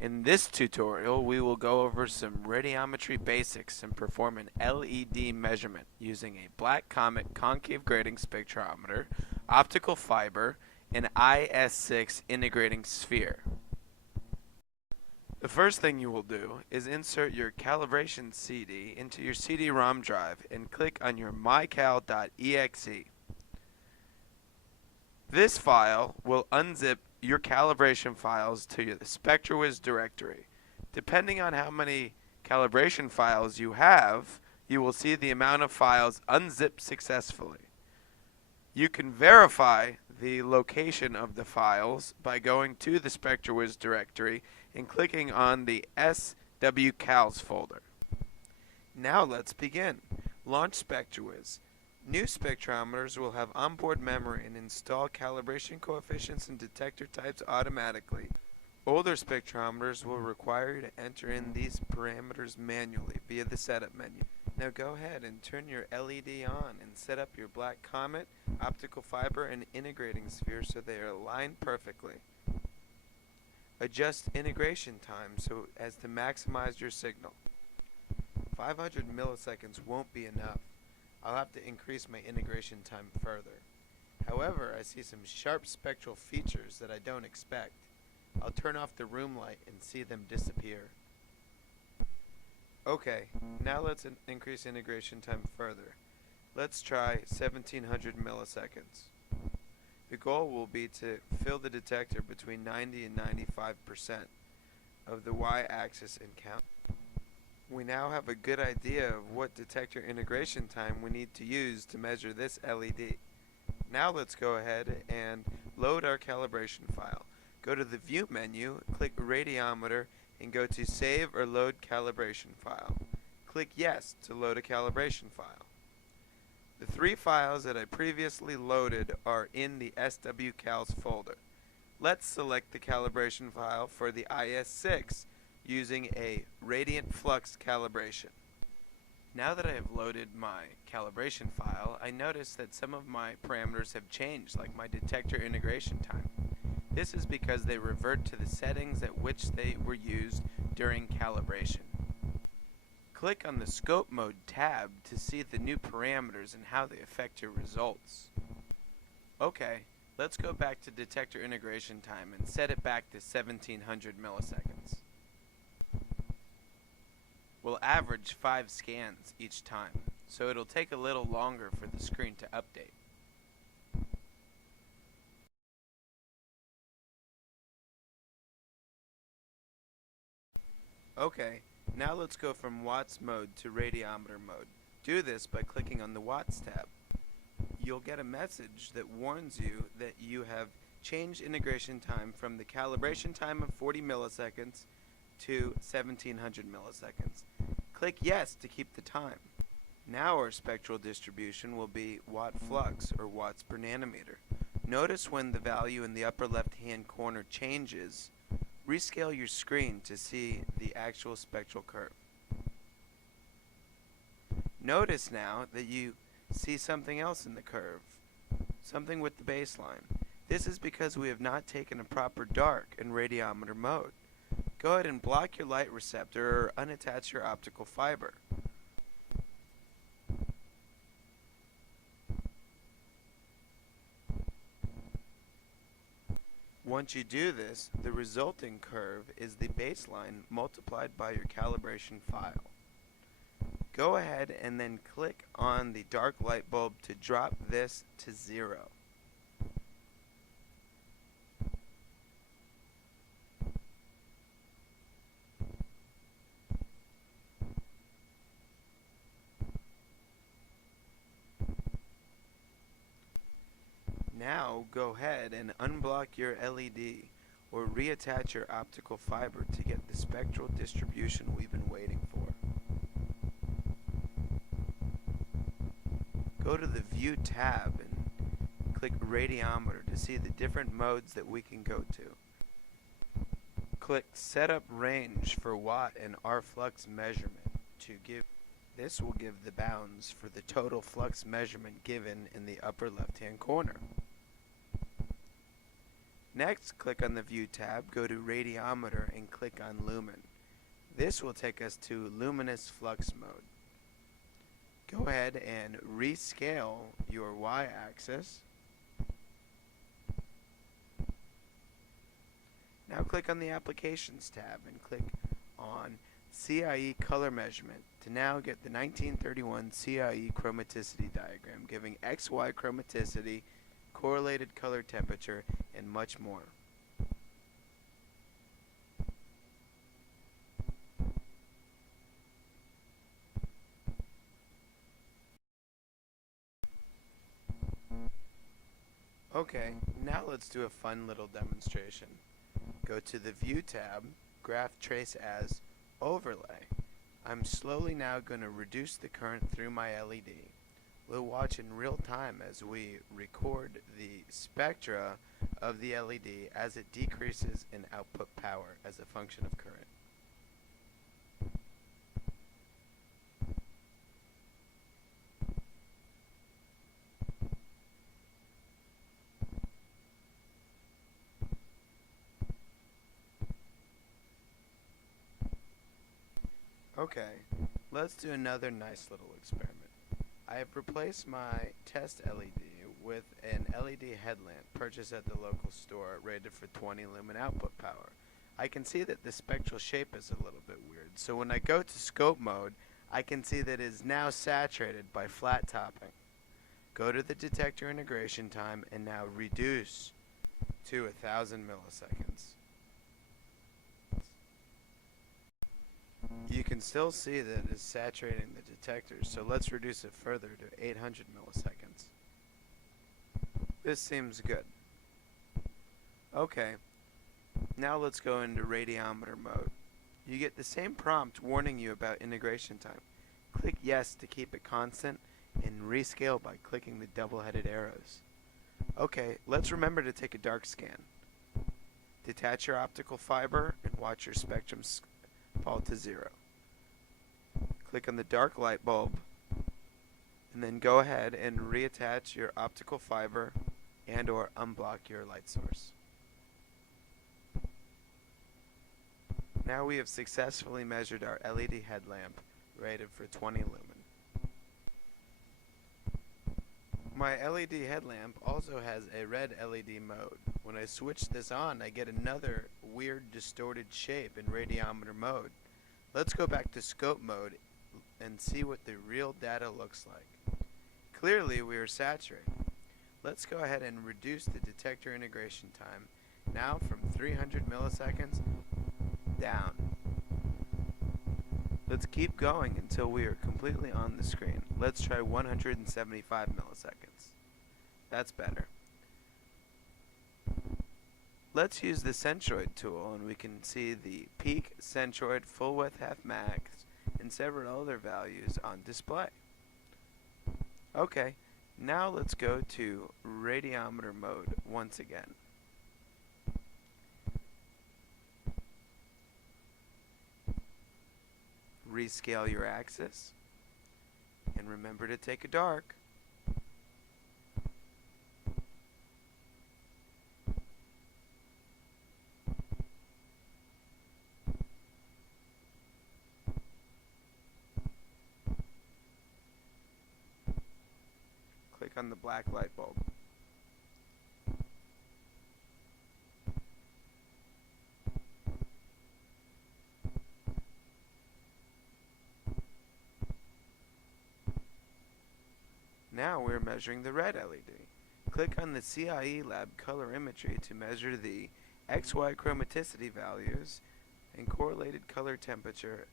In this tutorial, we will go over some radiometry basics and perform an LED measurement using a black comet concave grating spectrometer, optical fiber, and IS6 integrating sphere. The first thing you will do is insert your calibration CD into your CD-ROM drive and click on your mycal.exe. This file will unzip your calibration files to the SpectraWiz directory. Depending on how many calibration files you have, you will see the amount of files unzipped successfully. You can verify the location of the files by going to the SpectraWiz directory and clicking on the swcals folder. Now let's begin. Launch SpectraWiz. New spectrometers will have onboard memory and install calibration coefficients and detector types automatically. Older spectrometers will require you to enter in these parameters manually via the setup menu. Now go ahead and turn your LED on and set up your black comet, optical fiber, and integrating sphere so they are aligned perfectly. Adjust integration time so as to maximize your signal. 500 milliseconds won't be enough. I'll have to increase my integration time further. However, I see some sharp spectral features that I don't expect. I'll turn off the room light and see them disappear. Okay, now let's increase integration time further. Let's try 1700 milliseconds. The goal will be to fill the detector between 90 and 95% of the y-axis and count. We now have a good idea of what detector integration time we need to use to measure this LED. Now let's go ahead and load our calibration file. Go to the View menu, click Radiometer, and go to Save or Load Calibration File. Click Yes to load a calibration file. The three files that I previously loaded are in the swcals folder. Let's select the calibration file for the IS6 using a radiant flux calibration. Now that I have loaded my calibration file, I notice that some of my parameters have changed, like my detector integration time. This is because they revert to the settings at which they were used during calibration. Click on the Scope Mode tab to see the new parameters and how they affect your results. Okay, let's go back to detector integration time and set it back to 1700 milliseconds. We'll average 5 scans each time, so it'll take a little longer for the screen to update. Okay, now let's go from watts mode to radiometer mode. Do this by clicking on the watts tab. You'll get a message that warns you that you have changed integration time from the calibration time of 40 milliseconds to 1700 milliseconds. Click Yes to keep the time. Now our spectral distribution will be watt flux, or watts per nanometer. Notice when the value in the upper left-hand corner changes, rescale your screen to see the actual spectral curve. Notice now that you see something else in the curve, something with the baseline. This is because we have not taken a proper dark in radiometer mode. Go ahead and block your light receptor or unattach your optical fiber. Once you do this, the resulting curve is the baseline multiplied by your calibration file. Go ahead and then click on the dark light bulb to drop this to 0. Now go ahead and unblock your LED or reattach your optical fiber to get the spectral distribution we've been waiting for. Go to the View tab and click Radiometer to see the different modes that we can go to. Click Setup Range for watt and R flux measurement to give. This will give the bounds for the total flux measurement given in the upper left-hand corner. Next, click on the View tab, go to Radiometer, and click on Lumen. This will take us to Luminous Flux mode. Go ahead and rescale your y-axis. Now click on the Applications tab and click on CIE Color Measurement to now get the 1931 CIE chromaticity diagram, giving XY chromaticity, correlated color temperature, and much more. Okay, now let's do a fun little demonstration. Go to the View tab, Graph Trace as Overlay. I'm slowly now going to reduce the current through my LED. We'll watch in real time as we record the spectra of the LED as it decreases in output power as a function of current. Okay, let's do another nice little experiment. I have replaced my test LED with an LED headlamp purchased at the local store rated for 20 lumen output power. I can see that the spectral shape is a little bit weird, so when I go to scope mode, I can see that it is now saturated by flat topping. Go to the detector integration time and now reduce to 1000 milliseconds. You can still see that it is saturating the detector, so let's reduce it further to 800 milliseconds. This seems good. Okay, now let's go into radiometer mode. You get the same prompt warning you about integration time. Click yes to keep it constant and rescale by clicking the double-headed arrows. Okay, let's remember to take a dark scan. Detach your optical fiber and watch your spectrum fall to 0. Click on the dark light bulb and then go ahead and reattach your optical fiber and or unblock your light source. Now we have successfully measured our LED headlamp rated for 20 lumen. My LED headlamp also has a red LED mode. When I switch this on, I get another weird distorted shape in radiometer mode. Let's go back to scope mode and see what the real data looks like. Clearly we are saturated. Let's go ahead and reduce the detector integration time now from 300 milliseconds down. Let's keep going until we are completely on the screen. Let's try 175 milliseconds. That's better. Let's use the centroid tool and we can see the peak, centroid, full width, half max, and several other values on display. Okay, now let's go to radiometer mode once again. Rescale your axis, and remember to take a dark. Click on the black light bulb. Now we're measuring the red LED. Click on the CIE Lab color imagery to measure the XY chromaticity values and correlated color temperature